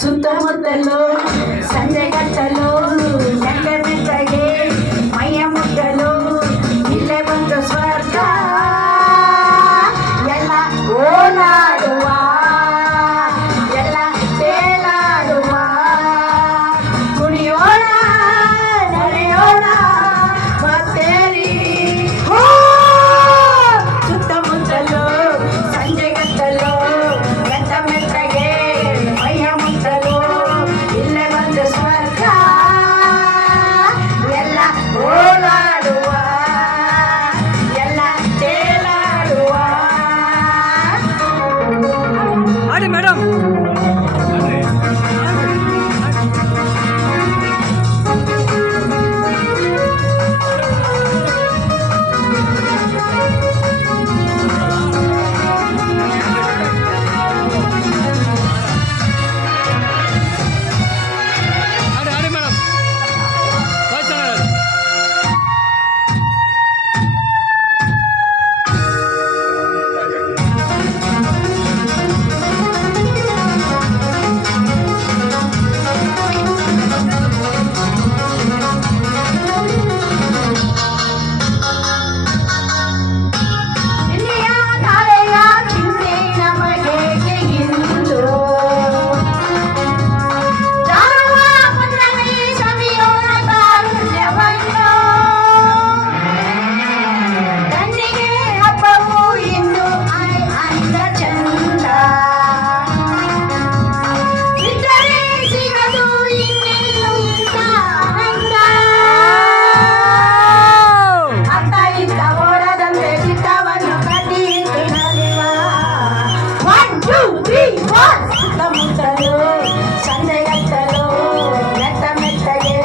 ಸುತ್ತಮುತ್ತಲು ಸಂಜೆ ಕಟ್ಟಲು ನೆಂಟೆ ಮೆತ್ತಗೆ ಮೈಯ ಮುಟ್ಟಲು ಇಲ್ಲೇ ಬಂತು ಸ್ವರ್ಗ ಎಲ್ಲ ಓಲಾಡುವ ಎಲ್ಲ ತೇಲಾಡುವ ಕುಣಿಯೋಣ ನಡೆಯೋಣ ಮತ್ತೇರಿ ಸುತ್ತಮುತ್ತಲು ಸಂಜೆ ಕಟ್ಟಲು ಮೆತ್ತ ಮೆತ್ತಗೆ ಮೈಯ ಮುಟ್ಟಲು ಇಲ್ಲೇ ಬಂದು ಸ್ವರ್ಗ ಎಲ್ಲ ಓಲಾಡುವ ಎಲ್ಲ ತೇಲಾಡುವ. ಆಡಿ ಮೇಡಮ್. ಸುತ್ತಮುತ್ತಲು ಸಂಜೆ ಕಟ್ಟಲು ಮೆತ್ತ ಮೆತ್ತಗೆ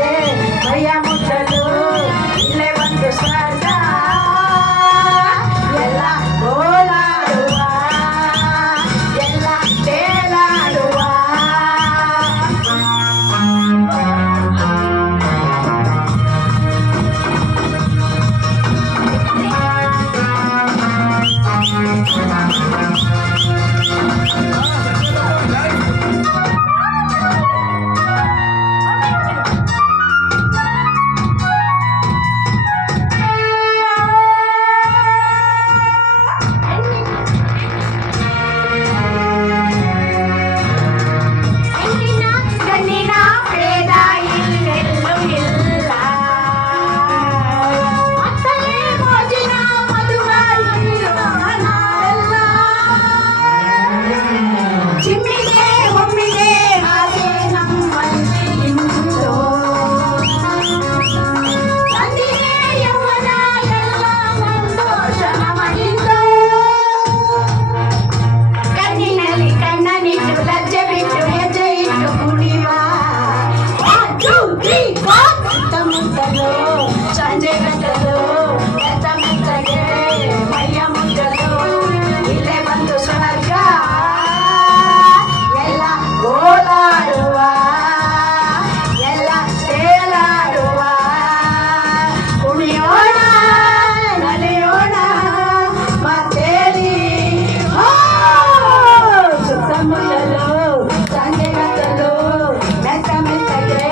ಮೈಯ ಮುಟ್ಟಲು ಇಲ್ಲೇ ಬಂದು ಸ್ವರ್ಗ ಎಲ್ಲ ಓಲಾಡುವ ಎಲ್ಲ ತೇಲಾಡುವ. ಸುತ್ತಮುತ್ತಲು ಸಂಜೆ ಕಟ್ಟಲು ಮೆತ್ತ ಮೆತ್ತಗೆ ಮೈಯ ಮುಟ್ಟಲು ಇಲ್ಲೇ ಬಂದು ಸ್ವರ್ಗ ಎಲ್ಲ ಓಲಾಡುವ ಎಲ್ಲ ತೇಲಾಡುವ ಕುಣಿಯೋಣ ನಡೆಯೋಣ ಮತ್ತೇರಿ ಸುತ್ತಮುತ್ತಲು ಸಂಜೆ ಕಟ್ಟಲು ಮೆತ್ತ ಮೆತ್ತಗೆ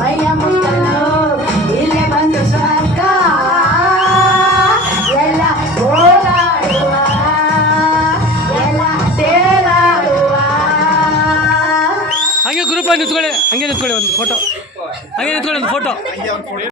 ಮೈಯ ಮುಟ್ಟಲು ಇಲ್ಲೇ ಬಂದು ಸ್ವರ್ಗ ಎಲ್ಲ ಓಲಾಡುವ ಎಲ್ಲ ತೇಲಾಡುವ. ಹಂಗೆ ಗ್ರೂಪ್ ನಿಂತ್ಕೊಳ್ಳಿ, ಹಂಗೆ ನಿಂತ್ಕೊಳ್ಳಿ ಒಂದು ಫೋಟೋ, ಹಂಗೆ ನಿಂತ್ಕೊಳ್ಳಿ ಒಂದು ಫೋಟೋ.